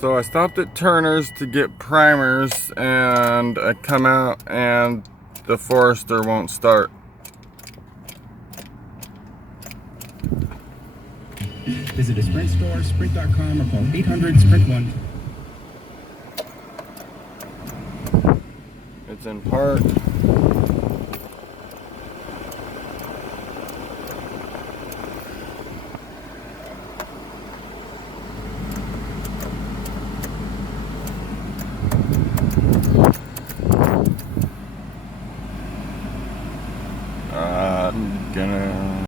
So I stopped at Turner's to get primers, and I come out and the Forester won't start. Visit a Sprint store, sprint.com, or call 800-SPRINT-1. It's in park.